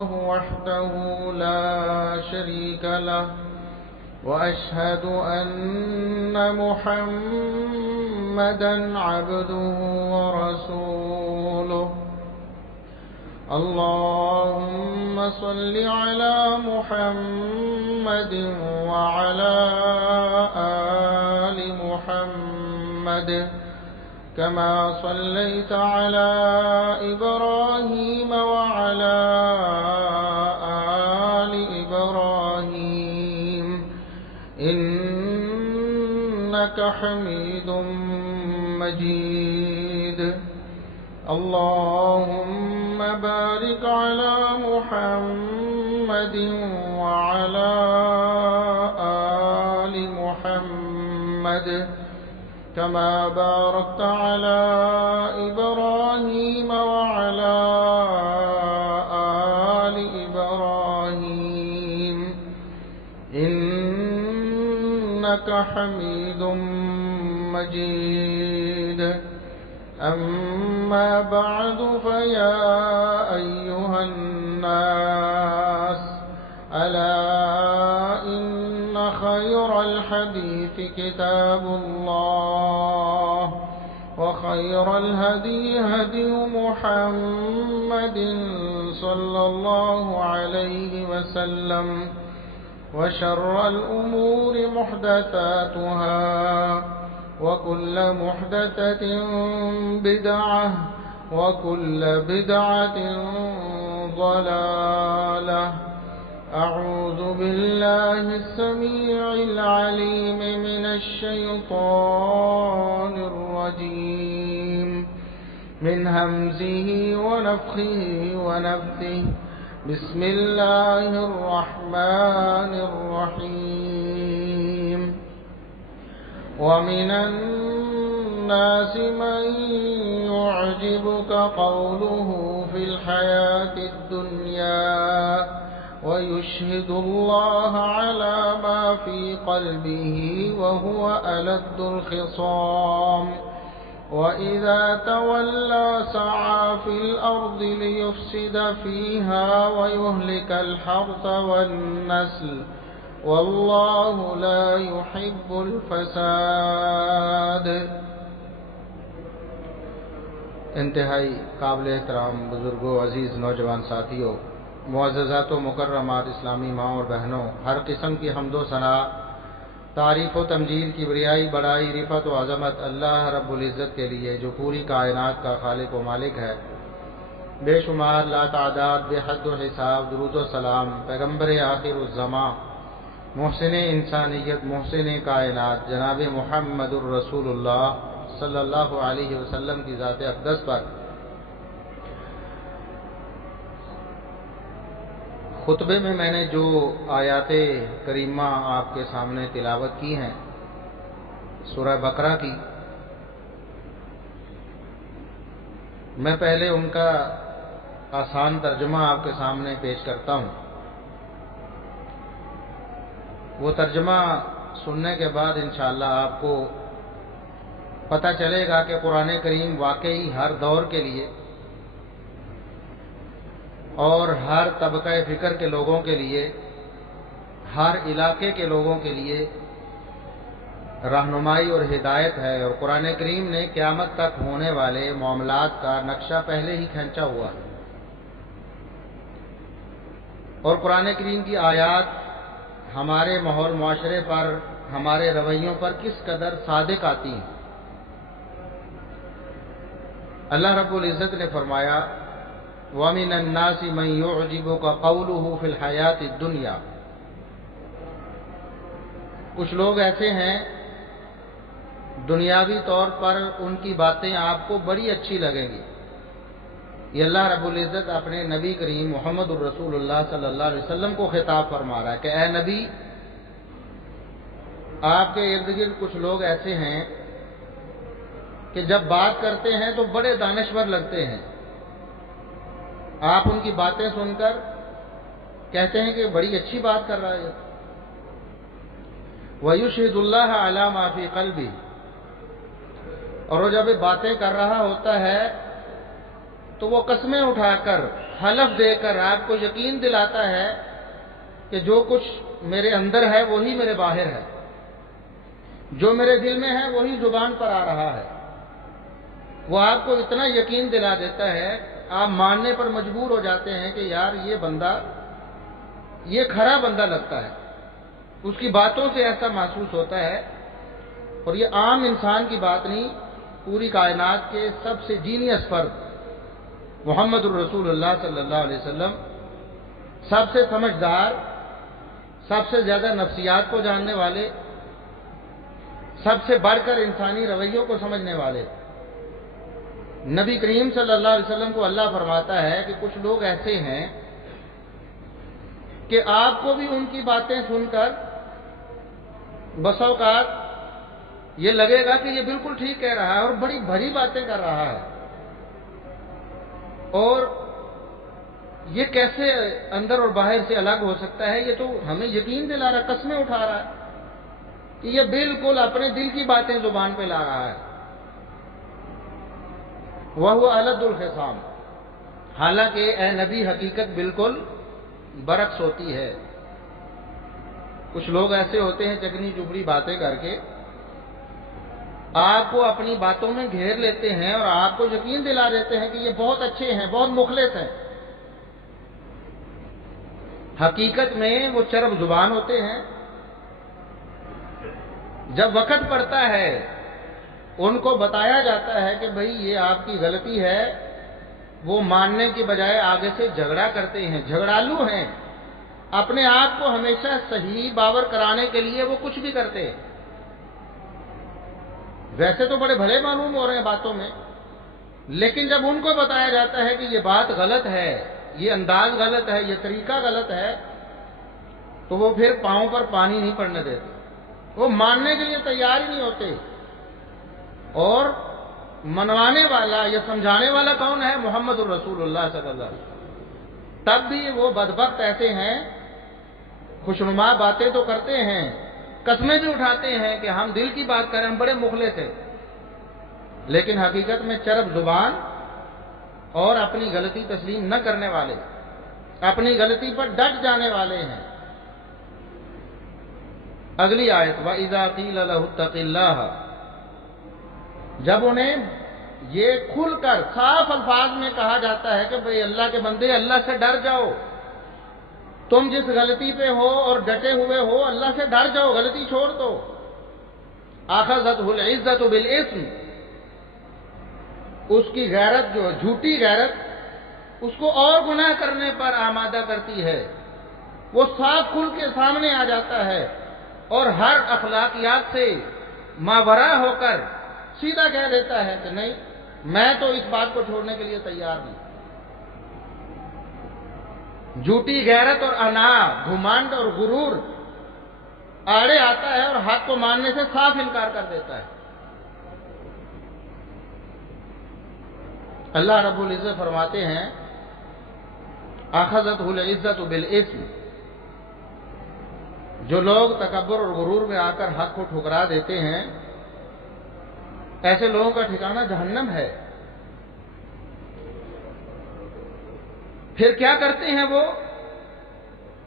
وحده لا شريك له وأشهد أن محمدا عبده ورسوله. اللهم صل على محمد وعلى آل محمد كما صليت على إبراهيم وعلى آل إبراهيم إنك حميد مجيد. اللهم بارك على محمد وعلى آل محمد كما باركت على إبراهيم وعلى آل إبراهيم إنك حميد مجيد. أما بعد فيا أيها الناس ألا إن خير الحديث كتاب الله وخير الهدي هدي محمد صلى الله عليه وسلم وشر الأمور محدثاتها وكل محدثة بدعة وكل بدعة ضلالة. أعوذ بالله السميع العليم من الشيطان الرجيم من همزه ونفخه ونفثه. بسم الله الرحمن الرحيم. ومن الناس من يعجبك قوله في الحياة الدنيا ويشهد الله على ما في قلبه وهو ألد الخصام وإذا تولى سعى في الأرض ليفسد فيها ويهلك الحرث والنسل والله لا يحب الفساد. انتہائی قابل احترام بزرگوں، عزیز نوجوان ساتھیوں، معززات و مکرمات اسلامی ماں اور بہنوں، ہر قسم کی حمد و ثنا، تعریف و تمجید، کبریائی، بڑائی، رفعت و عظمت اللہ رب العزت کے لیے جو پوری کائنات کا خالق و مالک ہے. بے شمار لا تعداد بے حد و حساب درود و سلام پیغمبر آخر الزماں، محسن انسانیت، محسن کائنات جناب محمد الرسول اللہ صلی اللہ علیہ وسلم کی ذات اقدس پر. خطبے میں میں نے جو آیات کریمہ آپ کے سامنے تلاوت کی ہیں سورہ بقرہ کی، میں پہلے ان کا آسان ترجمہ آپ کے سامنے پیش کرتا ہوں. وہ ترجمہ سننے کے بعد انشاءاللہ آپ کو پتہ چلے گا کہ قرآن کریم واقعی ہر دور کے لیے اور ہر طبقہ فکر کے لوگوں کے لیے، ہر علاقے کے لوگوں کے لیے رہنمائی اور ہدایت ہے. اور قرآن کریم نے قیامت تک ہونے والے معاملات کا نقشہ پہلے ہی کھینچا ہوا ہے. اور قرآن کریم کی آیات ہمارے ماحول معاشرے پر، ہمارے رویوں پر کس قدر صادق آتی ہیں. اللہ رب العزت نے فرمایا وَمِنَ النَّاسِ مَن يُعْجِبُكَ قَوْلُهُ فِي الْحَيَاةِ الدُّنْيَا. کچھ لوگ ایسے ہیں دنیاوی طور پر ان کی باتیں آپ کو بڑی اچھی لگیں گی. یہ اللہ رب العزت اپنے نبی کریم محمد الرسول اللہ صلی اللہ علیہ وسلم کو خطاب فرما رہا ہے کہ اے نبی، آپ کے ارد گرد کچھ لوگ ایسے ہیں کہ جب بات کرتے ہیں تو بڑے دانشور لگتے ہیں. آپ ان کی باتیں سن کر کہتے ہیں کہ بڑی اچھی بات کر رہا ہے. وَيُشْهِدُ اللَّهَ عَلَى مَا فِي قَلْبِهِ. اور وہ جب باتیں کر رہا ہوتا ہے تو وہ قسمیں اٹھا کر حلف دے کر آپ کو یقین دلاتا ہے کہ جو کچھ میرے اندر ہے وہی میرے باہر ہے، جو میرے دل میں ہے وہی زبان پر آ رہا ہے، وہ آپ کو اتنا یقین دلا دیتا ہے، آپ ماننے پر مجبور ہو جاتے ہیں کہ یار یہ بندہ، یہ کھرا بندہ لگتا ہے، اس کی باتوں سے ایسا محسوس ہوتا ہے۔ اور یہ عام انسان کی بات نہیں، پوری کائنات کے سب سے جینیس فرد محمد الرسول اللہ صلی اللہ علیہ وسلم، سب سے سمجھدار، سب سے زیادہ نفسیات کو جاننے والے، سب سے بڑھ کر انسانی رویوں کو سمجھنے والے نبی کریم صلی اللہ علیہ وسلم کو اللہ فرماتا ہے کہ کچھ لوگ ایسے ہیں کہ آپ کو بھی ان کی باتیں سن کر بس اوقات یہ لگے گا کہ یہ بالکل ٹھیک کہہ رہا ہے اور بڑی بھری باتیں کر رہا ہے، اور یہ کیسے اندر اور باہر سے الگ ہو سکتا ہے، یہ تو ہمیں یقین دلا رہا ہے، قسمیں اٹھا رہا ہے کہ یہ بالکل اپنے دل کی باتیں زبان پہ لا رہا ہے۔ وَهُوَ أَلَدُّ الْخِصَامِ، حالانکہ اے نبی حقیقت بالکل برعکس ہوتی ہے۔ کچھ لوگ ایسے ہوتے ہیں چکنی چپڑی باتیں کر کے آپ کو اپنی باتوں میں گھیر لیتے ہیں اور آپ کو یقین دلا دیتے ہیں کہ یہ بہت اچھے ہیں، بہت مخلص ہیں، حقیقت میں وہ چرب زبان ہوتے ہیں۔ جب وقت پڑتا ہے ان کو بتایا جاتا ہے کہ بھئی یہ آپ کی غلطی ہے، وہ ماننے کی بجائے آگے سے جھگڑا کرتے ہیں، جھگڑالو ہیں، اپنے آپ کو ہمیشہ صحیح باور کرانے کے لیے وہ کچھ بھی کرتے ہیں۔ ویسے تو بڑے بھلے معلوم ہو رہے ہیں باتوں میں، لیکن جب ان کو بتایا جاتا ہے کہ یہ بات غلط ہے، یہ انداز غلط ہے، یہ طریقہ غلط ہے، تو وہ پھر پاؤں پر پانی نہیں پڑنے دیتے، وہ ماننے کے لیے تیار ہی نہیں ہوتے۔ اور منوانے والا یا سمجھانے والا کون ہے؟ محمد الرسول اللہ صلی اللہ علیہ وسلم۔ تب بھی وہ بدبخت ایسے ہیں، خوشنما باتیں تو کرتے ہیں، قسمیں بھی اٹھاتے ہیں کہ ہم دل کی بات کریں، ہم بڑے مخلص ہیں، لیکن حقیقت میں چرب زبان اور اپنی غلطی تسلیم نہ کرنے والے، اپنی غلطی پر ڈٹ جانے والے ہیں۔ اگلی آیت وَإِذَا قِيلَ لَهُ اتَّقِ اللَّهَ، جب انہیں یہ کھل کر صاف الفاظ میں کہا جاتا ہے کہ بھئی اللہ کے بندے اللہ سے ڈر جاؤ، تم جس غلطی پہ ہو اور ڈٹے ہوئے ہو اللہ سے ڈر جاؤ، غلطی چھوڑ دو۔ أَخَذَتْهُ الْعِزَّةُ بِالْإِثْمِ، اس کی غیرت جو جھوٹی غیرت اس کو اور گناہ کرنے پر آمادہ کرتی ہے، وہ صاف کھل کے سامنے آ جاتا ہے اور ہر اخلاقیات سے ماورا ہو کر سیدھا کہہ دیتا ہے کہ نہیں، میں تو اس بات کو چھوڑنے کے لیے تیار نہیں۔ جھوٹی غیرت اور انا، گھمنڈ اور غرور آڑے آتا ہے اور حق کو ماننے سے صاف انکار کر دیتا ہے۔ اللہ رب العزت فرماتے ہیں أَخَذَتْهُ الْعِزَّةُ بِالْإِثْمِ، جو لوگ تکبر اور غرور میں آ کر حق کو ٹھکرا دیتے ہیں، ایسے لوگوں کا ٹھکانہ جہنم ہے۔ پھر کیا کرتے ہیں وہ؟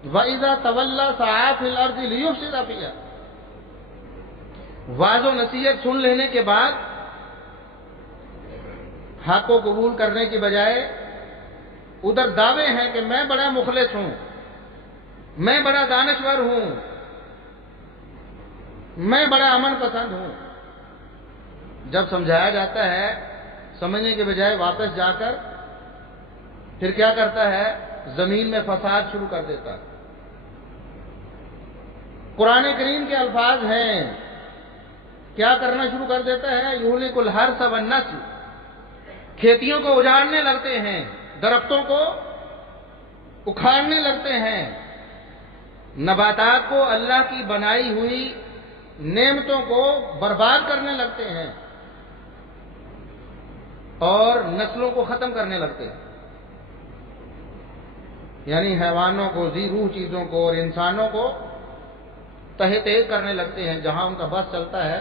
وَإِذَا تَوَلَّى سَعَىٰ فِي الْأَرْضِ لِيُفْسِدَ فِيهَا، واعظ و نصیحت سن لینے کے بعد حق کو قبول کرنے کی بجائے ادھر دعوے ہیں کہ میں بڑا مخلص ہوں، میں بڑا دانشور ہوں، میں بڑا امن پسند ہوں۔ جب سمجھایا جاتا ہے سمجھنے کے بجائے واپس جا کر پھر کیا کرتا ہے؟ زمین میں فساد شروع کر دیتا ہے۔ قرآن کریم کے الفاظ ہیں، کیا کرنا شروع کر دیتا ہے؟ یہلک الحرث والنسل، کھیتیوں کو اجاڑنے لگتے ہیں، درختوں کو اکھاڑنے لگتے ہیں، نباتات کو، اللہ کی بنائی ہوئی نعمتوں کو برباد کرنے لگتے ہیں اور نسلوں کو ختم کرنے لگتے ہیں، یعنی حیوانوں کو، ذی روح چیزوں کو اور انسانوں کو تہہ تیز کرنے لگتے ہیں، جہاں ان کا بس چلتا ہے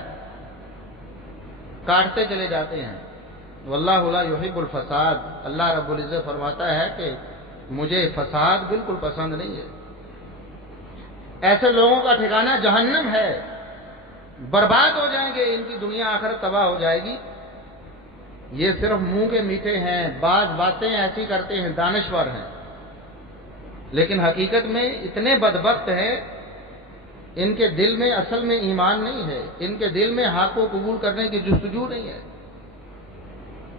کاٹتے چلے جاتے ہیں۔ واللہ لا یحب الفساد، اللہ رب العزت فرماتا ہے کہ مجھے فساد بالکل پسند نہیں ہے. ایسے لوگوں کا ٹھکانہ جہنم ہے، برباد ہو جائیں گے، ان کی دنیا آخرت تباہ ہو جائے گی. یہ صرف منہ کے میٹھے ہیں، بعض باتیں ایسی کرتے ہیں، دانشور ہیں، لیکن حقیقت میں اتنے بدبخت ہیں، ان کے دل میں اصل میں ایمان نہیں ہے، ان کے دل میں حق کو قبول کرنے کی جستجو نہیں ہے.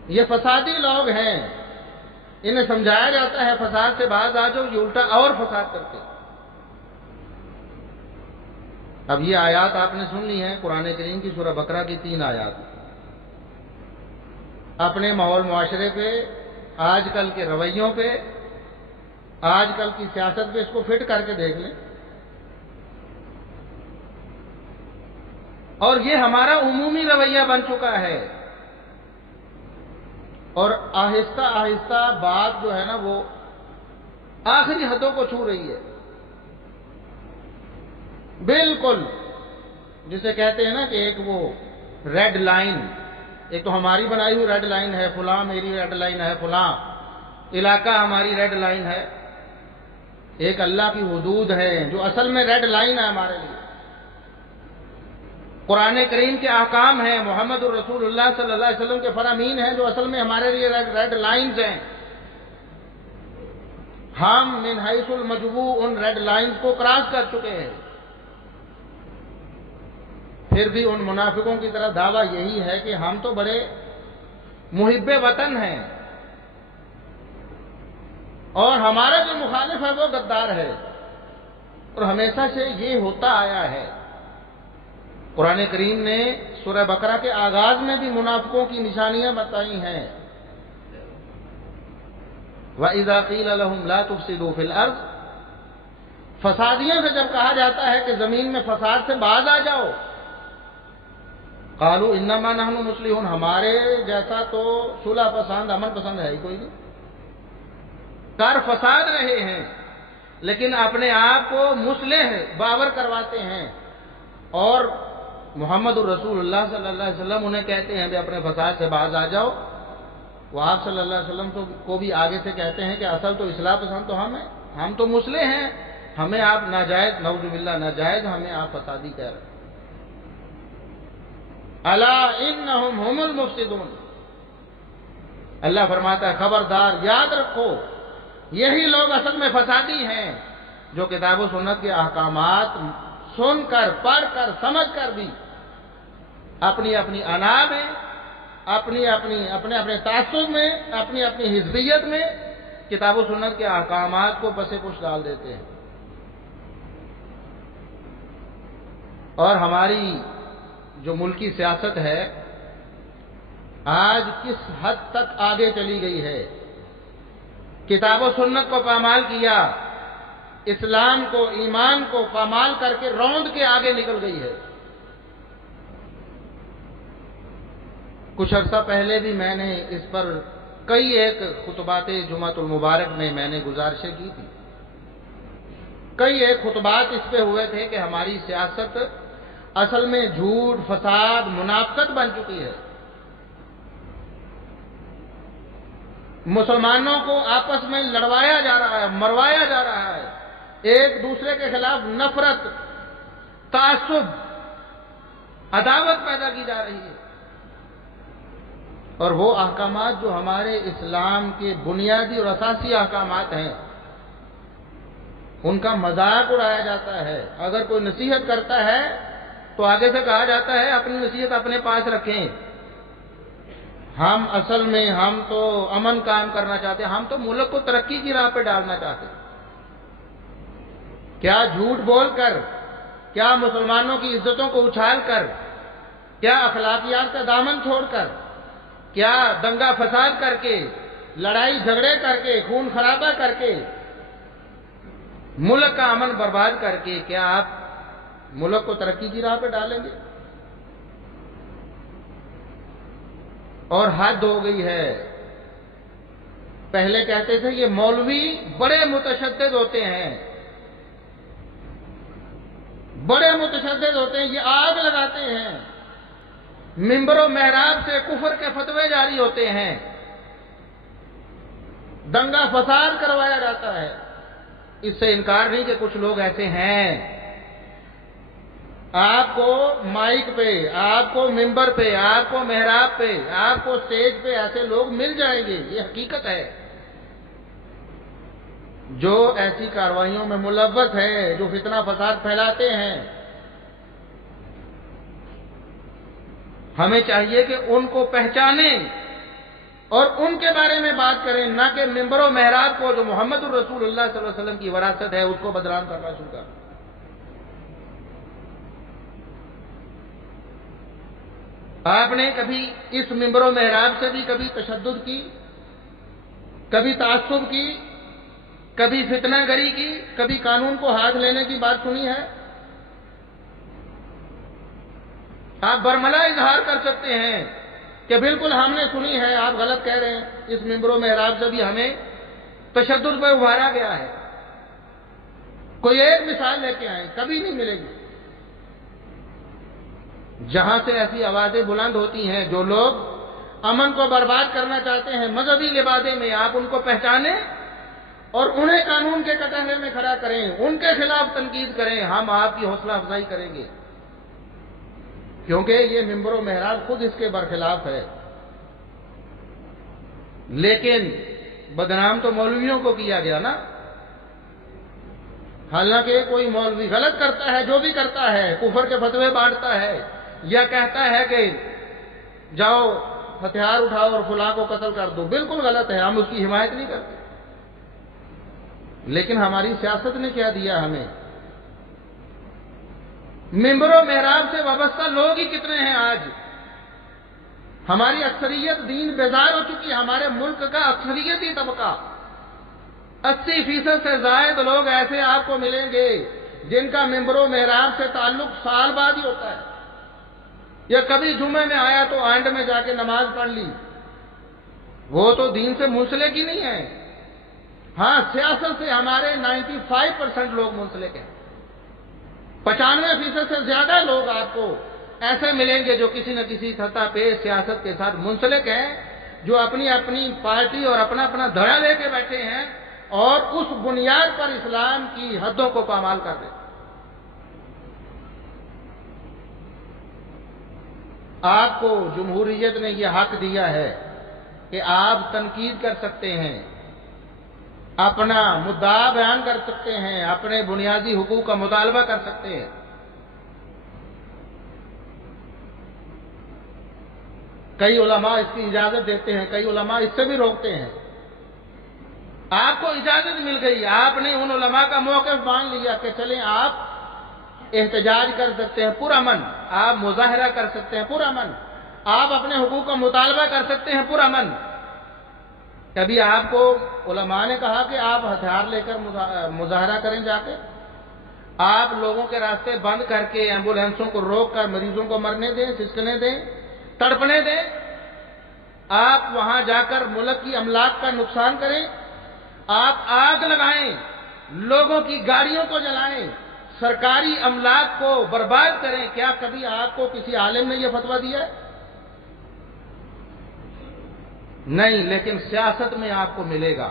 یہ فسادی لوگ ہیں، انہیں سمجھایا جاتا ہے فساد سے باز آ جاؤ، یہ الٹا اور فساد کرتے. اب یہ آیات آپ نے سن لی ہیں قرآن کریم کی سورہ بقرہ کی 3 آیات. اپنے ماحول معاشرے پہ، آج کل کے رویوں پہ، آج کل کی سیاست پہ اس کو فٹ کر کے دیکھ لیں. اور یہ ہمارا عمومی رویہ بن چکا ہے، اور آہستہ آہستہ بات جو ہے نا وہ آخری حدوں کو چھو رہی ہے. بالکل جسے کہتے ہیں نا کہ ایک وہ ریڈ لائن، ایک تو ہماری بنائی ہوئی ریڈ لائن ہے، فلاں میری ریڈ لائن ہے، فلاں علاقہ ہماری ریڈ لائن ہے. ایک اللہ کی حدود ہے جو اصل میں ریڈ لائن ہے ہمارے لیے. قرآن کریم کے احکام ہیں، محمد الرسول اللہ صلی اللہ علیہ وسلم کے فرامین ہیں جو اصل میں ہمارے لیے ریڈ لائنز ہیں. ہم من حیث المجبو ان ریڈ لائنز کو کراس کر چکے ہیں. پھر بھی ان منافقوں کی طرح دعویٰ یہی ہے کہ ہم تو بڑے محب وطن ہیں اور ہمارا جو مخالف ہے وہ غدار ہے. اور ہمیشہ سے یہ ہوتا آیا ہے. قرآن کریم نے سورہ بقرہ کے آغاز میں بھی منافقوں کی نشانیاں بتائی ہیں. وَإِذَا قِيلَ لَهُمْ لَا تُفْسِدُوا فِي الْأَرْضِ، فسادیوں سے جب کہا جاتا ہے کہ زمین میں فساد سے باز آ جاؤ، قالوا انما نحن مصلحون، ہمارے جیسا تو صلح پسند امن پسند ہے ہی کوئی نہیں. کر فساد رہے ہیں لیکن اپنے آپ کو مصلح باور کرواتے ہیں، اور محمد الرسول اللہ صلی اللہ علیہ وسلم انہیں کہتے ہیں کہ اپنے فساد سے باز آ جاؤ. وہ آپ صلی اللہ علیہ وسلم کو بھی آگے سے کہتے ہیں کہ اصل تو اصلاح پسند تو ہم تو مصلح ہیں، ہمیں آپ ناجائز، نعوذ باللہ ناجائز، ہمیں آپ فسادی کہہ رہے ہیں. الا انہم هم المفسدون، اللہ فرماتا ہے خبردار، یاد رکھو یہی لوگ اصل میں فسادی ہیں جو کتاب و سنت کے احکامات سن کر، پڑھ کر، سمجھ کر بھی اپنی اپنی انا میں، اپنے تعصب میں، اپنی حزبیت میں کتاب و سنت کے احکامات کو پس پش ڈال دیتے ہیں. اور ہماری جو ملکی سیاست ہے آج کس حد تک آگے چلی گئی ہے. کتاب و سنت کو پامال کیا، اسلام کو، ایمان کو پامال کر کے روند کے آگے نکل گئی ہے. کچھ عرصہ پہلے بھی میں نے اس پر کئی ایک خطبات جمعۃ المبارک میں نے گزارشیں کی تھی. کئی ایک خطبات اس پہ ہوئے تھے کہ ہماری سیاست اصل میں جھوٹ، فساد، منافقت بن چکی ہے. مسلمانوں کو آپس میں لڑوایا جا رہا ہے، مروایا جا رہا ہے، ایک دوسرے کے خلاف نفرت، تعصب، عداوت پیدا کی جا رہی ہے. اور وہ احکامات جو ہمارے اسلام کے بنیادی اور اساسی احکامات ہیں ان کا مذاق اڑایا جاتا ہے. اگر کوئی نصیحت کرتا ہے تو آگے سے کہا جاتا ہے اپنی نصیحت اپنے پاس رکھیں، ہم اصل میں ہم تو امن قائم کرنا چاہتے ہیں، ہم تو ملک کو ترقی کی راہ پہ ڈالنا چاہتے ہیں. کیا جھوٹ بول کر، کیا مسلمانوں کی عزتوں کو اچھال کر، کیا اخلاقیات کا دامن چھوڑ کر، کیا دنگا فساد کر کے، لڑائی جھگڑے کر کے، خون خرابہ کر کے، ملک کا امن برباد کر کے کیا آپ ملک کو ترقی کی راہ پہ ڈالیں گے؟ اور حد ہو گئی ہے. پہلے کہتے تھے یہ مولوی بڑے متشدد ہوتے ہیں، بڑے متشدد ہوتے ہیں، یہ آگ لگاتے ہیں، ممبر و محراب سے کفر کے فتوے جاری ہوتے ہیں. دنگا فساد کروایا جاتا ہے۔ اس سے انکار نہیں کہ کچھ لوگ ایسے ہیں۔ آپ کو مائک پہ، آپ کو ممبر پہ، آپ کو محراب پہ، آپ کو اسٹیج پہ ایسے لوگ مل جائیں گے، یہ حقیقت ہے، جو ایسی کارروائیوں میں ملوث ہے، جو فتنہ فساد پھیلاتے ہیں۔ ہمیں چاہیے کہ ان کو پہچانیں اور ان کے بارے میں بات کریں، نہ کہ ممبر و محراب کو، جو محمد الرسول اللہ صلی اللہ علیہ وسلم کی وراثت ہے، اس کو بدنام کرنا شروع کر۔ آپ نے کبھی اس ممبر و محراب سے بھی کبھی تشدد کی، کبھی تعصب کی، کبھی فتنہ گری کی، کبھی قانون کو ہاتھ لینے کی بات سنی ہے؟ آپ برملا اظہار کر سکتے ہیں کہ بالکل ہم نے سنی ہے، آپ غلط کہہ رہے ہیں، اس ممبر و محراب سے بھی ہمیں تشدد پہ ابھارا گیا ہے۔ کوئی ایک مثال لے کے آئیں، کبھی نہیں ملے گی۔ جہاں سے ایسی آوازیں بلند ہوتی ہیں، جو لوگ امن کو برباد کرنا چاہتے ہیں مذہبی لبادے میں، آپ ان کو پہچانیں اور انہیں قانون کے کٹہرے میں کھڑا کریں، ان کے خلاف تنقید کریں، ہم آپ کی حوصلہ افزائی کریں گے، کیونکہ یہ ممبر و محراب خود اس کے برخلاف ہے۔ لیکن بدنام تو مولویوں کو کیا گیا نا، حالانکہ کوئی مولوی غلط کرتا ہے، جو بھی کرتا ہے، کفر کے فتوے بانٹتا ہے یا کہتا ہے کہ جاؤ ہتھیار اٹھاؤ اور فلاں کو قتل کر دو، بالکل غلط ہے، ہم اس کی حمایت نہیں کرتے۔ لیکن ہماری سیاست نے کیا دیا ہمیں؟ ممبر و محراب سے وابستہ لوگ ہی کتنے ہیں آج؟ ہماری اکثریت دین بیزار ہو چکی ہے۔ ہمارے ملک کا اکثریتی طبقہ 80% سے زائد لوگ ایسے آپ کو ملیں گے جن کا ممبر و محراب سے تعلق سال بعد ہی ہوتا ہے، یا کبھی جمعے میں آیا تو آنڈ میں جا کے نماز پڑھ لی، وہ تو دین سے منسلک ہی نہیں ہے۔ ہاں، سیاست سے ہمارے 95% لوگ منسلک ہیں۔ 95% سے زیادہ لوگ آپ کو ایسے ملیں گے جو کسی نہ کسی سطح پہ سیاست کے ساتھ منسلک ہیں، جو اپنی اپنی پارٹی اور اپنا اپنا دھڑا لے کے بیٹھے ہیں اور اس بنیاد پر اسلام کی حدوں کو پامال کر دیں۔ آپ کو جمہوریت نے یہ حق دیا ہے کہ آپ تنقید کر سکتے ہیں، اپنا مدعا بیان کر سکتے ہیں، اپنے بنیادی حقوق کا مطالبہ کر سکتے ہیں۔ کئی علماء اس کی اجازت دیتے ہیں، کئی علماء اس سے بھی روکتے ہیں۔ آپ کو اجازت مل گئی، آپ نے ان علماء کا موقف مان لیا کہ چلیں آپ احتجاج کر سکتے ہیں پرامن، آپ مظاہرہ کر سکتے ہیں پرامن، آپ اپنے حقوق کا مطالبہ کر سکتے ہیں پرامن۔ کبھی آپ کو علماء نے کہا کہ آپ ہتھیار لے کر مظاہرہ کریں، جا کے آپ لوگوں کے راستے بند کر کے ایمبولینسوں کو روک کر مریضوں کو مرنے دیں، سسکنے دیں، تڑپنے دیں، آپ وہاں جا کر ملک کی املاک کا نقصان کریں، آپ آگ لگائیں، لوگوں کی گاڑیوں کو جلائیں، سرکاری املاک کو برباد کریں؟ کیا کبھی آپ کو کسی عالم نے یہ فتویٰ دیا ہے؟ نہیں، لیکن سیاست میں آپ کو ملے گا۔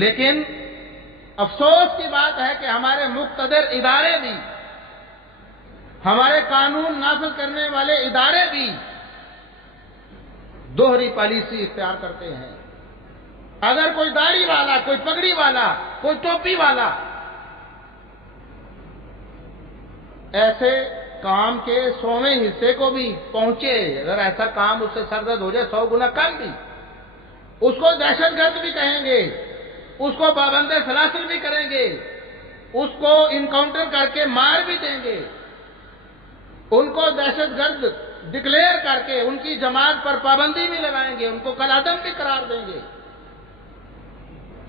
لیکن افسوس کی بات ہے کہ ہمارے مقتدر ادارے بھی، ہمارے قانون نافذ کرنے والے ادارے بھی دوہری پالیسی اختیار کرتے ہیں۔ اگر کوئی داڑھی والا، کوئی پگڑی والا، کوئی ٹوپی والا ایسے کام کے 100ویں حصے کو بھی پہنچے، اگر ایسا کام اس سے سرزد ہو جائے 100 گنا کم بھی، اس کو دہشت گرد بھی کہیں گے، اس کو پابند سلاسل بھی کریں گے، اس کو انکاؤنٹر کر کے مار بھی دیں گے، ان کو دہشت گرد ڈکلیئر کر کے ان کی جماعت پر پابندی بھی لگائیں گے، ان کو کالعدم بھی قرار دیں گے۔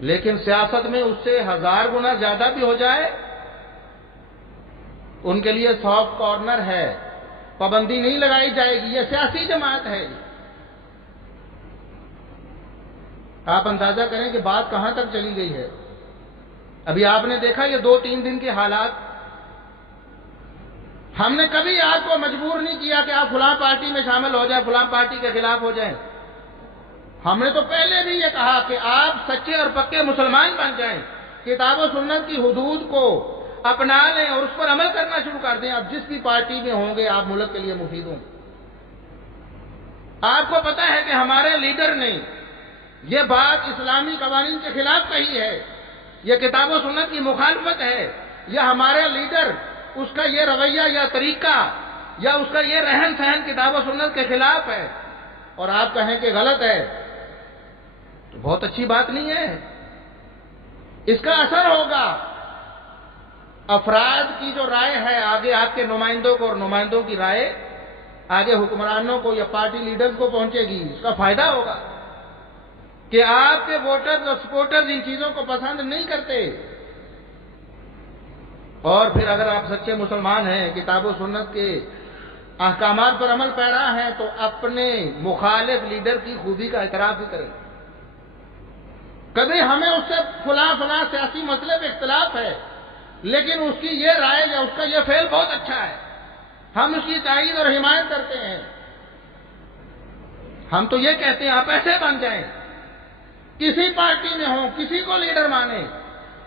لیکن سیاست میں اس سے 1000 گنا زیادہ بھی ہو جائے، ان کے لیے سافٹ کارنر ہے، پابندی نہیں لگائی جائے گی، یہ سیاسی جماعت ہے۔ آپ اندازہ کریں کہ بات کہاں تک چلی گئی ہے۔ ابھی آپ نے دیکھا یہ 2-3 دن کے حالات، ہم نے کبھی آپ کو مجبور نہیں کیا کہ آپ فلاں پارٹی میں شامل ہو جائیں، فلاں پارٹی کے خلاف ہو جائیں۔ ہم نے تو پہلے بھی یہ کہا کہ آپ سچے اور پکے مسلمان بن جائیں، کتاب و سنت کی حدود کو اپنا لیں اور اس پر عمل کرنا شروع کر دیں. آپ جس بھی پارٹی میں ہوں گے آپ ملک کے لیے مفید ہوں. آپ کو پتا ہے کہ ہمارے لیڈر نے یہ بات اسلامی قوانین کے خلاف کہی ہے، یہ کتاب و سنت کی مخالفت ہے، یا ہمارے لیڈر اس کا یہ رویہ یا طریقہ یا اس کا یہ رہن سہن کتاب و سنت کے خلاف ہے، اور آپ کہیں کہ غلط ہے، تو بہت اچھی بات نہیں ہے. اس کا اثر ہوگا افراد کی جو رائے ہے آگے آپ کے نمائندوں کو، اور نمائندوں کی رائے آگے حکمرانوں کو یا پارٹی لیڈرز کو پہنچے گی. اس کا فائدہ ہوگا کہ آپ کے ووٹرز اور سپورٹرز ان چیزوں کو پسند نہیں کرتے. اور پھر اگر آپ سچے مسلمان ہیں، کتاب و سنت کے احکامات پر عمل پیرا ہیں، تو اپنے مخالف لیڈر کی خوبی کا اعتراف بھی کریں. کبھی ہمیں اس سے فلاں سیاسی مسئلے پہ اختلاف ہے، لیکن اس کی یہ رائے یا اس کا یہ فعل بہت اچھا ہے، ہم اس کی تائید اور حمایت کرتے ہیں. ہم تو یہ کہتے ہیں آپ ایسے بن جائیں، کسی پارٹی میں ہوں، کسی کو لیڈر مانیں،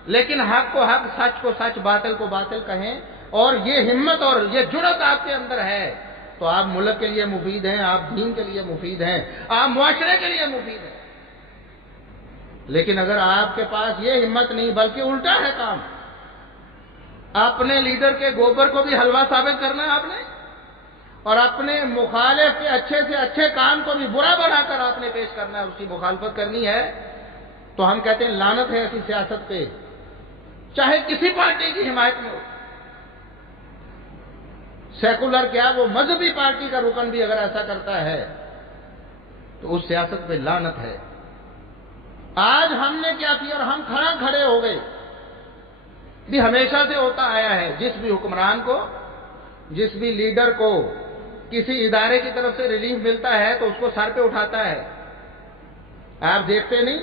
لیکن حق کو حق، سچ کو سچ، باطل کو باطل کہیں. اور یہ ہمت اور یہ جرأت آپ کے اندر ہے تو آپ ملک کے لیے مفید ہیں، آپ دین کے لیے مفید ہیں، آپ معاشرے کے لیے مفید ہیں. لیکن اگر آپ کے پاس یہ ہمت نہیں، بلکہ الٹا ہے کام، اپنے لیڈر کے گوبر کو بھی حلوہ ثابت کرنا ہے آپ نے، اور اپنے مخالف کے اچھے سے اچھے کام کو بھی برا بنا کر آپ نے پیش کرنا ہے، اس کی مخالفت کرنی ہے، تو ہم کہتے ہیں لعنت ہے ایسی سیاست پہ، چاہے کسی پارٹی کی حمایت میں ہو. سیکولر کیا، وہ مذہبی پارٹی کا رکن بھی اگر ایسا کرتا ہے تو اس سیاست پہ لعنت ہے. آج ہم نے کیا کیا اور ہم کھڑے ہو گئے. بھی ہمیشہ سے ہوتا آیا ہے، جس بھی حکمران کو، جس بھی لیڈر کو کسی ادارے کی طرف سے ریلیف ملتا ہے تو اس کو سر پہ اٹھاتا ہے. آپ دیکھتے نہیں،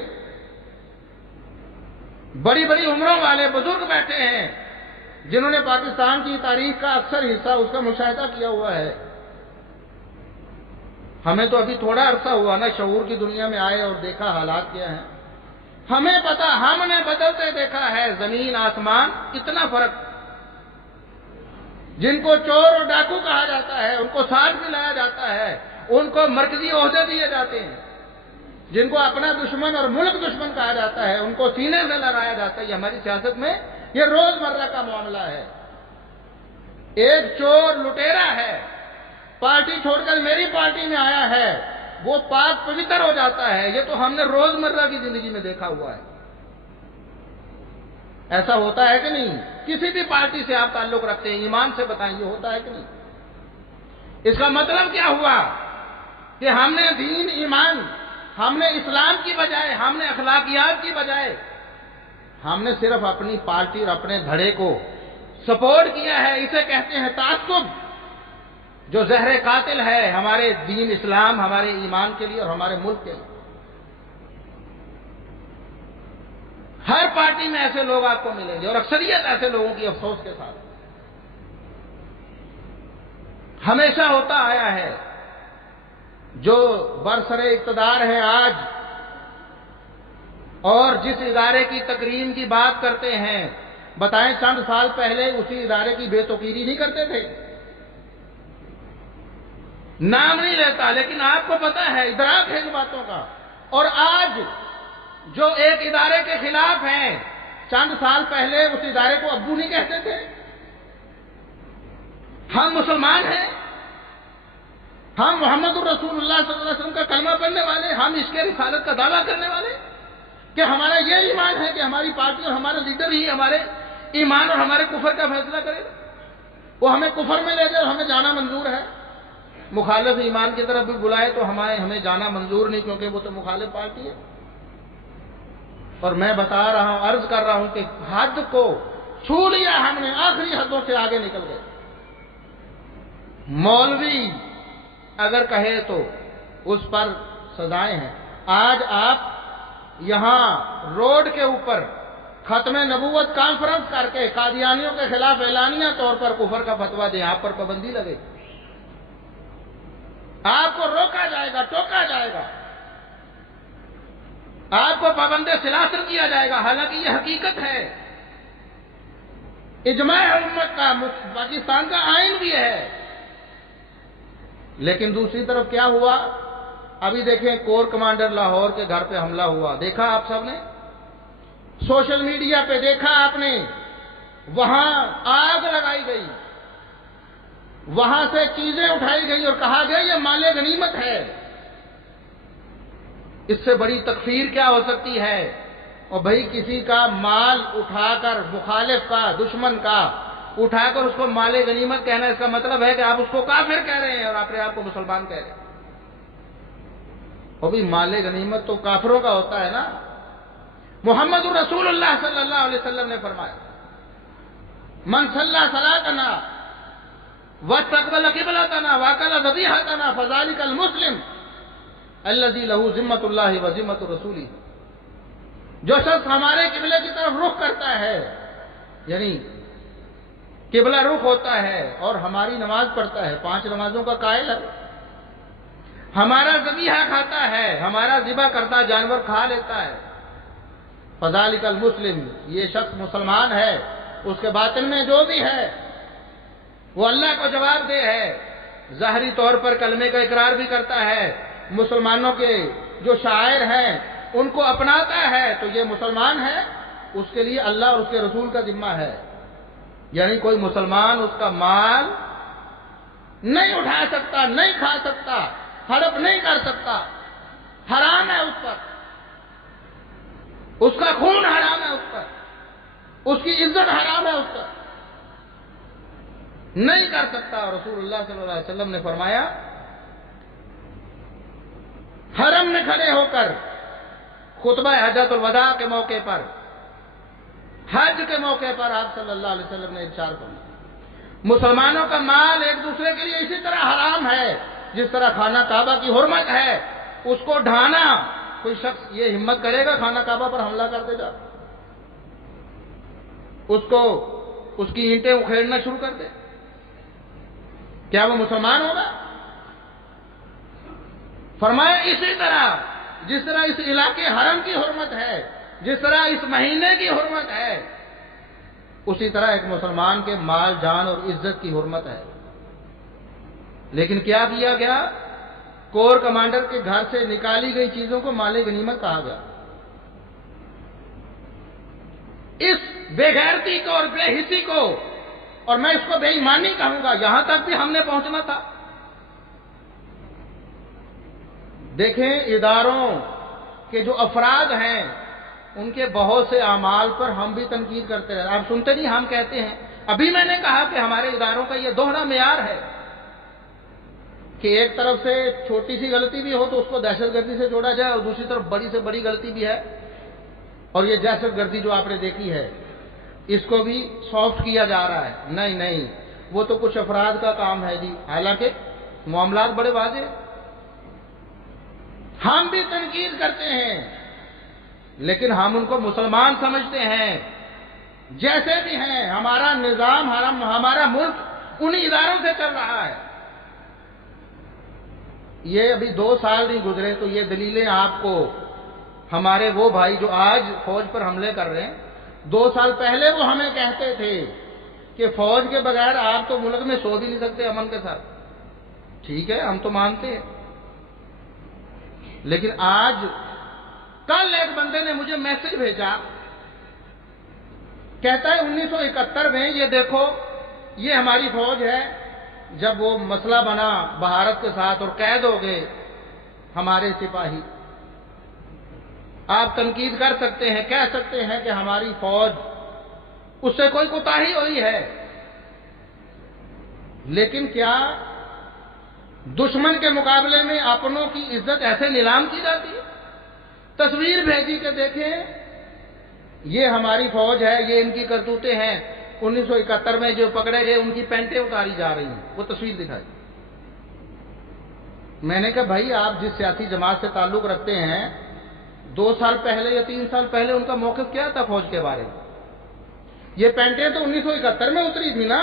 بڑی بڑی عمروں والے بزرگ بیٹھے ہیں جنہوں نے پاکستان کی تاریخ کا اکثر حصہ اس کا مشاہدہ کیا ہوا ہے. ہمیں تو ابھی تھوڑا عرصہ ہوا نا شعور کی دنیا میں آئے اور دیکھا حالات کیا ہیں. ہمیں پتا، ہم نے بدلتے دیکھا ہے زمین آسمان، کتنا فرق. جن کو چور اور ڈاکو کہا جاتا ہے ان کو ساتھ میں لایا جاتا ہے، ان کو مرکزی عہدے دیے جاتے ہیں. جن کو اپنا دشمن اور ملک دشمن کہا جاتا ہے ان کو سینے سے لڑایا جاتا ہے. یہ ہماری سیاست میں یہ روزمرہ کا معاملہ ہے. ایک چور لٹیرا ہے، پارٹی چھوڑ کر میری پارٹی میں آیا ہے، وہ پاک پوتر ہو جاتا ہے. یہ تو ہم نے روزمرہ کی زندگی میں دیکھا ہوا ہے. ایسا ہوتا ہے کہ نہیں؟ کسی بھی پارٹی سے آپ تعلق رکھتے ہیں، ایمان سے بتائیں یہ ہوتا ہے کہ نہیں؟ اس کا مطلب کیا ہوا کہ ہم نے دین، ایمان، ہم نے اسلام کی بجائے، ہم نے اخلاقیات کی بجائے، ہم نے صرف اپنی پارٹی اور اپنے دھڑے کو سپورٹ کیا ہے. اسے کہتے ہیں تعصب، جو زہر قاتل ہے ہمارے دین اسلام، ہمارے ایمان کے لیے اور ہمارے ملک کے لیے. ہر پارٹی میں ایسے لوگ آپ کو ملیں گے، اور اکثریت ایسے لوگوں کی افسوس کے ساتھ ہمیشہ ہوتا آیا ہے. جو برسر اقتدار ہے آج اور جس ادارے کی تکریم کی بات کرتے ہیں، بتائیں چند سال پہلے اسی ادارے کی بے توقیری نہیں کرتے تھے؟ نام نہیں لیتا، لیکن آپ کو پتا ہے، ادراک ہے ان باتوں کا. اور آج جو ایک ادارے کے خلاف ہیں، چند سال پہلے اس ادارے کو ابو نہیں کہتے تھے. ہم مسلمان ہیں، ہم محمد الرسول اللہ صلی اللہ علیہ وسلم کا کلمہ پڑھنے والے، ہم اس کے رسالت کا دعویٰ کرنے والے، کہ ہمارا یہ ایمان ہے کہ ہماری پارٹی اور ہمارا لیڈر ہی ہمارے ایمان اور ہمارے کفر کا فیصلہ کرے. وہ ہمیں کفر میں لے جائے اور ہمیں جانا منظور ہے. مخالف ایمان کی طرف بھی بلائے تو ہمیں جانا منظور نہیں، کیونکہ وہ تو مخالف پارٹی ہے. اور میں بتا رہا ہوں، عرض کر رہا ہوں کہ حد کو چھو لیا ہم نے، آخری حدوں سے آگے نکل گئے. مولوی اگر کہے تو اس پر سزائیں ہیں. آج آپ یہاں روڈ کے اوپر ختم نبوت کانفرنس کر کے قادیانیوں کے خلاف اعلانیہ طور پر کفر کا فتویٰ دیں، آپ پر پابندی لگے، آپ کو روکا جائے گا، ٹوکا جائے گا. آپ کو پابند سلاسل کیا جائے گا، حالانکہ یہ حقیقت ہے، اجماع امت کا، پاکستان کا آئین بھی ہے۔ لیکن دوسری طرف کیا ہوا؟ ابھی دیکھیں کور کمانڈر لاہور کے گھر پہ حملہ ہوا، دیکھا آپ سب نے، سوشل میڈیا پہ دیکھا آپ نے، وہاں آگ لگائی گئی، وہاں سے چیزیں اٹھائی گئی اور کہا گیا یہ مال غنیمت ہے۔ اس سے بڑی تکفیر کیا ہو سکتی ہے؟ اور بھائی کسی کا مال اٹھا کر، مخالف کا، دشمن کا اٹھا کر اس کو مال غنیمت کہنا، اس کا مطلب ہے کہ آپ اس کو کافر کہہ رہے ہیں اور اپنے آپ کو مسلمان کہہ رہے ہیں۔ اور بھی مال غنیمت تو کافروں کا ہوتا ہے نا۔ محمد رسول اللہ صلی اللہ علیہ وسلم نے فرمایا، من صلی صلاتنا واستقبل قبلتنا واکل ذبیحتنا فذلک المسلم الذی لہ ذمۃ اللہ و ذمۃ رسولہ۔ جو شخص ہمارے قبلے کی طرف رخ کرتا ہے، یعنی قبلہ رخ ہوتا ہے اور ہماری نماز پڑھتا ہے، 5 نمازوں کا قائل ہے، ہمارا ذبیحہ کھاتا ہے، ہمارا ذبح کرتا جانور کھا لیتا ہے، فذالک المسلم، یہ شخص مسلمان ہے۔ اس کے باطن میں جو بھی ہے وہ اللہ کو جواب دہ ہے، ظاہری طور پر کلمے کا اقرار بھی کرتا ہے، مسلمانوں کے جو شاعر ہیں ان کو اپناتا ہے، تو یہ مسلمان ہے، اس کے لیے اللہ اور اس کے رسول کا ذمہ ہے۔ یعنی کوئی مسلمان اس کا مال نہیں اٹھا سکتا، نہیں کھا سکتا، ہڑپ نہیں کر سکتا، حرام ہے اس پر، اس کا خون حرام ہے، اس پر اس کی عزت حرام ہے، اس پر نہیں کر سکتا۔ رسول اللہ صلی اللہ علیہ وسلم نے فرمایا، حرم میں کھڑے ہو کر خطبہ حجۃ الوداع کے موقع پر، حج کے موقع پر آپ صلی اللہ علیہ وسلم نے ارشاد فرمایا، مسلمانوں کا مال ایک دوسرے کے لیے اسی طرح حرام ہے جس طرح خانہ کعبہ کی حرمت ہے۔ اس کو ڈھانا، کوئی شخص یہ ہمت کرے گا خانہ کعبہ پر حملہ کر دے گا، اس کی اینٹیں اکھیڑنا شروع کر دے، کیا وہ مسلمان ہوگا؟ فرمایا اسی طرح جس طرح اس علاقے حرم کی حرمت ہے، جس طرح اس مہینے کی حرمت ہے، اسی طرح ایک مسلمان کے مال، جان اور عزت کی حرمت ہے۔ لیکن کیا کیا گیا؟ کور کمانڈر کے گھر سے نکالی گئی چیزوں کو مال غنیمت کہا گیا۔ اس بے غیرتی کو اور بے حسی کو، اور میں اس کو بے ایمانی کہوں گا، یہاں تک بھی ہم نے پہنچنا تھا۔ دیکھیں اداروں کے جو افراد ہیں ان کے بہت سے اعمال پر ہم بھی تنقید کرتے رہے، آپ سنتے نہیں، ہم کہتے ہیں۔ ابھی میں نے کہا کہ ہمارے اداروں کا یہ دوہرا معیار ہے کہ ایک طرف سے چھوٹی سی غلطی بھی ہو تو اس کو دہشت گردی سے جوڑا جائے، اور دوسری طرف بڑی سے بڑی غلطی بھی ہے اور یہ دہشت گردی جو آپ نے دیکھی ہے اس کو بھی سافٹ کیا جا رہا ہے۔ نہیں، وہ تو کچھ افراد کا کام ہے جی، حالانکہ معاملات بڑے واضح ہیں۔ ہم بھی تنقید کرتے ہیں لیکن ہم ان کو مسلمان سمجھتے ہیں، جیسے بھی ہیں۔ ہمارا نظام، ہمارا ملک انہی اداروں سے چل رہا ہے۔ یہ ابھی 2 سال نہیں گزرے تو یہ دلیلیں آپ کو ہمارے وہ بھائی جو آج فوج پر حملے کر رہے ہیں، 2 سال پہلے وہ ہمیں کہتے تھے کہ فوج کے بغیر آپ تو ملک میں سو بھی نہیں سکتے امن کے ساتھ۔ ٹھیک ہے، ہم تو مانتے ہیں، لیکن آج کل ایک بندے نے مجھے میسج بھیجا، کہتا ہے 1971 میں یہ دیکھو یہ ہماری فوج ہے، جب وہ مسئلہ بنا بھارت کے ساتھ اور قید ہو گئے ہمارے سپاہی، آپ تنقید کر سکتے ہیں، کہہ سکتے ہیں کہ ہماری فوج اس سے کوئی کوتاہی ہوئی ہے، لیکن کیا دشمن کے مقابلے میں اپنوں کی عزت ایسے نیلام کی جاتی ہے؟ تصویر بھیجی کہ دیکھیں یہ ہماری فوج ہے، یہ ان کی کرتوتیں ہیں، 1971 میں جو پکڑے گئے ان کی پینٹیں اتاری جا رہی ہیں، وہ تصویر دکھائی۔ میں نے کہا بھائی آپ جس سیاسی جماعت سے تعلق رکھتے ہیں، 2 سال پہلے یا 3 سال پہلے ان کا موقف کیا تھا فوج کے بارے میں؟ یہ پینٹیں تو 1971 میں اتری تھی نا،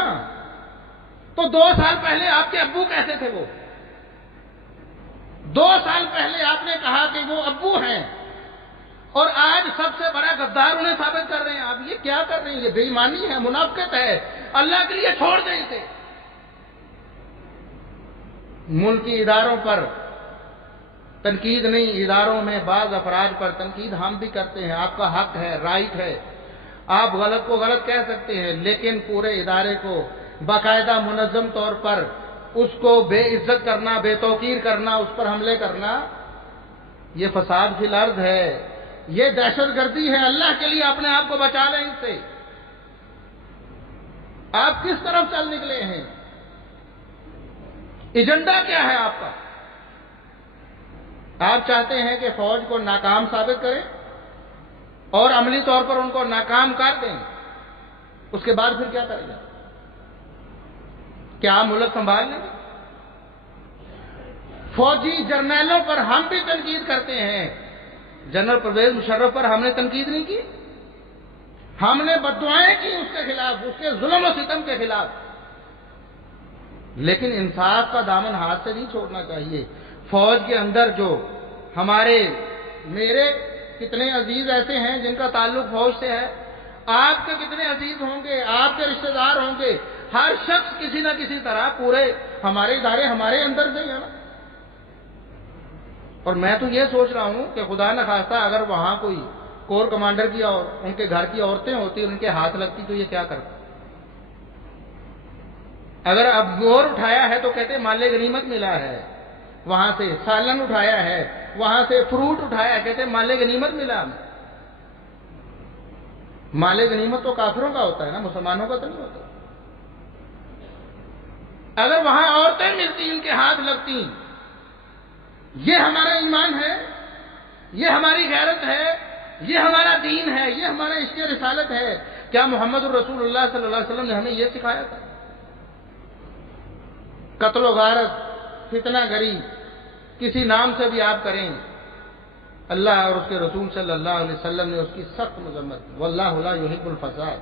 تو 2 سال پہلے آپ کے ابو کیسے تھے؟ وہ 2 سال پہلے آپ نے کہا کہ وہ ابو ہیں، اور آج سب سے بڑا غدار انہیں ثابت کر رہے ہیں. آپ یہ کیا کر رہے ہیں؟ یہ بے ایمانی ہے، منافقت ہے. اللہ کے لیے چھوڑ دیں اسے. ملکی اداروں پر تنقید نہیں، اداروں میں بعض افراد پر تنقید ہم بھی کرتے ہیں، آپ کا حق ہے، رائٹ ہے. آپ غلط کو غلط کہہ سکتے ہیں، لیکن پورے ادارے کو باقاعدہ منظم طور پر اس کو بے عزت کرنا، بے توقیر کرنا، اس پر حملے کرنا، یہ فساد فی الارض ہے، یہ دہشت گردی ہے. اللہ کے لیے اپنے آپ کو بچا لیں اس سے. آپ کس طرف چل نکلے ہیں؟ ایجنڈا کیا ہے آپ کا؟ آپ چاہتے ہیں کہ فوج کو ناکام ثابت کریں اور عملی طور پر ان کو ناکام کر دیں. اس کے بعد پھر کیا کریں گے؟ کیا آپ ملک سنبھال لیں گے؟ فوجی جرنیلوں پر ہم بھی تنقید کرتے ہیں. جنرل پرویز مشرف پر ہم نے تنقید نہیں کی، ہم نے بددعائیں کی اس کے خلاف، اس کے ظلم و ستم کے خلاف. لیکن انصاف کا دامن ہاتھ سے نہیں چھوڑنا چاہیے. فوج کے اندر جو میرے کتنے عزیز ایسے ہیں جن کا تعلق فوج سے ہے، آپ کے کتنے عزیز ہوں گے، آپ کے رشتہ دار ہوں گے. ہر شخص کسی نہ کسی طرح پورے ہمارے ادارے ہمارے اندر سے ہی ہے نا. اور میں تو یہ سوچ رہا ہوں کہ خدا نخواستہ اگر وہاں کوئی کور کمانڈر کی اور ان کے گھر کی عورتیں ہوتی، ان کے ہاتھ لگتی تو یہ کیا کرتا؟ اگر اب گور اٹھایا ہے تو کہتے مال غنیمت ملا ہے، وہاں سے سالن اٹھایا ہے، وہاں سے فروٹ اٹھایا ہے، کہتے مال غنیمت ملا ہمیں. مال غنیمت تو کافروں کا ہوتا ہے نا، مسلمانوں کا تو نہیں ہوتا. اگر وہاں عورتیں ملتی، ان کے ہاتھ لگتی، یہ ہمارا ایمان ہے، یہ ہماری غیرت ہے، یہ ہمارا دین ہے، یہ ہمارا عشق رسالت ہے. کیا محمد الرسول اللہ صلی اللہ علیہ وسلم نے ہمیں یہ سکھایا تھا؟ قتل و غارت، فتنہ گری، کسی نام سے بھی آپ کریں، اللہ اور اس کے رسول صلی اللہ علیہ وسلم نے اس کی سخت مذمت. واللہ لا یحب الفساد.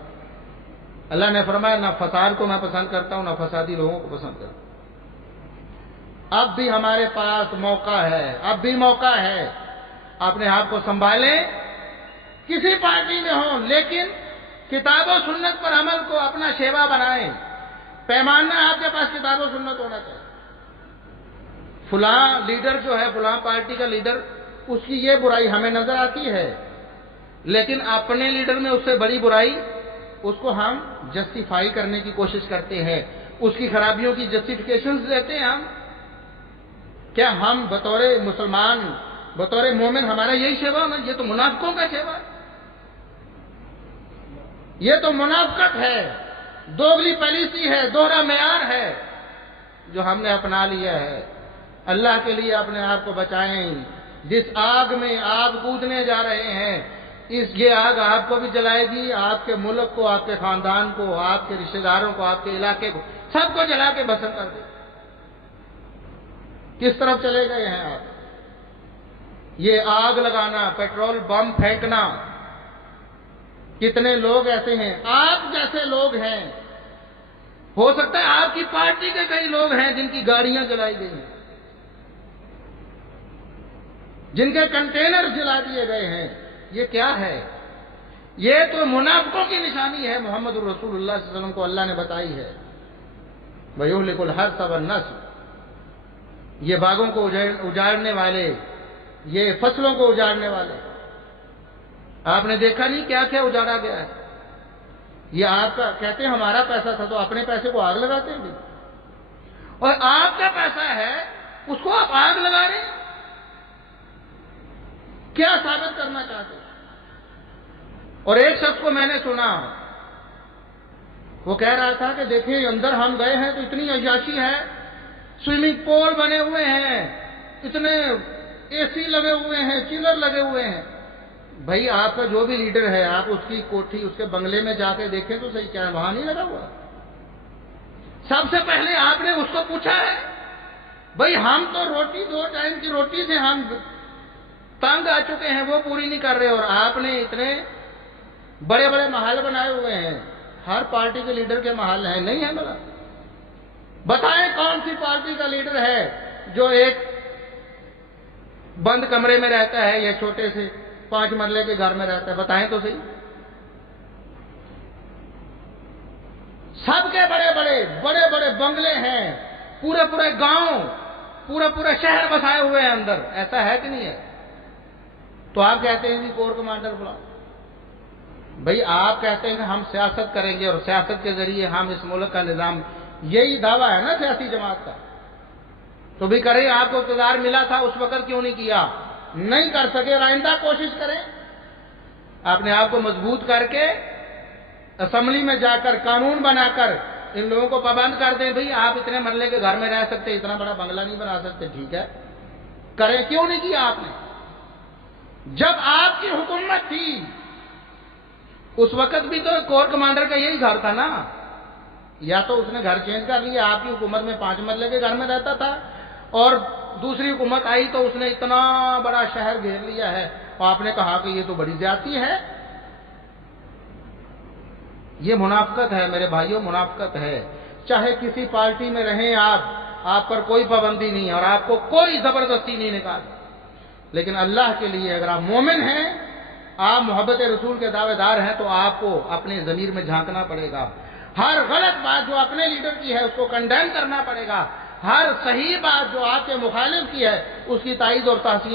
اللہ نے فرمایا نہ فساد کو میں پسند کرتا ہوں، نہ فسادی لوگوں کو پسند کرتا ہوں. اب بھی ہمارے پاس موقع ہے، اب بھی موقع ہے. اپنے آپ کو سنبھالیں، کسی پارٹی میں ہوں لیکن کتاب و سنت پر عمل کو اپنا شیوا بنائیں. پیمانہ آپ کے پاس کتاب و سنت ہونا چاہیے. فلاں لیڈر جو ہے، فلاں پارٹی کا لیڈر، اس کی یہ برائی ہمیں نظر آتی ہے، لیکن اپنے لیڈر میں اس سے بڑی برائی اس کو ہم جسٹیفائی کرنے کی کوشش کرتے ہیں، اس کی خرابیوں کی جسٹیفیکیشنز دیتے ہیں ہم. کیا ہم بطور مسلمان، بطور مومن ہمارا یہی شیوا ہے؟ یہ تو منافقوں کا شیوا ہے، یہ تو منافقت ہے، دوگلی پالیسی ہے، دوہرا معیار ہے جو ہم نے اپنا لیا ہے. اللہ کے لیے اپنے آپ کو بچائیں. جس آگ میں آپ کودنے جا رہے ہیں، یہ آگ آپ کو بھی جلائے گی، آپ کے ملک کو، آپ کے خاندان کو، آپ کے رشتہ داروں کو، آپ کے علاقے کو، سب کو جلا کے بسر کر دے. کس طرف چلے گئے ہیں آپ؟ یہ آگ لگانا، پیٹرول بم پھینکنا. کتنے لوگ ایسے ہیں، آپ جیسے لوگ ہیں، ہو سکتا ہے آپ کی پارٹی کے کئی لوگ ہیں جن کی گاڑیاں جلائی گئی ہیں، جن کے کنٹینر جلا دیے گئے ہیں. یہ کیا ہے؟ یہ تو منافقوں کی نشانی ہے. محمد الرسول اللہ صلی اللہ علیہ وسلم کو اللہ نے بتائی ہے وَيُهْلِكُ الْحَرْثَ وَالنَّسْلَ. یہ باغوں کو اجاڑنے والے، یہ فصلوں کو اجاڑنے والے. آپ نے دیکھا نہیں کیا کیا اجاڑا گیا ہے. یہ آپ کا کہتے ہیں ہمارا پیسہ تھا تو اپنے پیسے کو آگ لگاتے ہیں، اور آپ کا پیسہ ہے اس کو آپ آگ لگا رہے ہیں. کیا ثابت کرنا چاہتے ہیں؟ اور ایک شخص کو میں نے سنا، وہ کہہ رہا تھا کہ دیکھیں اندر ہم گئے ہیں تو اتنی عیاشی ہے، سوئمنگ پول بنے ہوئے ہیں، اتنے اے سی لگے ہوئے ہیں، چلر لگے ہوئے ہیں. بھائی آپ کا جو بھی لیڈر ہے، آپ اس کی کوٹھی، اس کے بنگلے میں جا کے دیکھیں تو صحیح، کیا وہاں نہیں لگا ہوا؟ سب سے پہلے آپ نے اس کو پوچھا ہے؟ بھائی ہم تو روٹی، 2 ٹائم کی روٹی سے ہم تنگ آ چکے ہیں، وہ پوری نہیں کر رہے، اور آپ نے اتنے بڑے بڑے محل بنائے ہوئے ہیں. ہر پارٹی کے لیڈر کے محل ہیں، نہیں ہے بلا؟ بتائیں کون سی پارٹی کا لیڈر ہے جو ایک بند کمرے میں رہتا ہے یا چھوٹے سے 5 مرلے کے گھر میں رہتا ہے؟ بتائیں تو صحیح۔ سب کے بڑے بڑے بنگلے ہیں، پورے گاؤں، پورے شہر بسائے ہوئے ہیں اندر، ایسا ہے کہ نہیں ہے؟ تو آپ کہتے ہیں کہ کور کمانڈر بلاؤ۔ بھئی آپ کہتے ہیں کہ ہم سیاست کریں گے اور سیاست کے ذریعے ہم اس ملک کا نظام، یہی دعویٰ ہے نا سیاسی جماعت کا، تو بھی کریں۔ آپ کو اقتدار ملا تھا، اس وقت کیوں نہیں کیا؟ نہیں کر سکے، اور آئندہ کوشش کریں، اپنے آپ کو مضبوط کر کے اسمبلی میں جا کر قانون بنا کر ان لوگوں کو پابند کر دیں۔ بھئی آپ اتنے مرلے کے گھر میں رہ سکتے، اتنا بڑا بنگلہ نہیں بنا سکتے، ٹھیک ہے کریں، کیوں نہیں کیا آپ نے؟ جب آپ کی حکومت تھی اس وقت بھی تو کور کمانڈر کا یہی گھر تھا نا، یا تو اس نے گھر چینج کر لیا، آپ کی حکومت میں 5 مرلے کے گھر میں رہتا تھا، اور دوسری حکومت آئی تو اس نے اتنا بڑا شہر گھیر لیا ہے، اور آپ نے کہا کہ یہ تو بڑی زیادتی ہے۔ یہ منافقت ہے میرے بھائیوں، منافقت ہے۔ چاہے کسی پارٹی میں رہیں آپ پر کوئی پابندی نہیں ہے اور آپ کو کوئی زبردستی نہیں نکال، لیکن اللہ کے لیے اگر آپ مومن ہیں، آپ محبت رسول کے دعوے دار ہیں، تو آپ کو اپنے ضمیر میں جھانکنا پڑے گا۔ ہر غلط بات جو اپنے لیڈر کی ہے اس کو کنڈیم کرنا پڑے گا، ہر صحیح بات جو آپ کے مخالف کی ہے اس کی تائید اور تحسین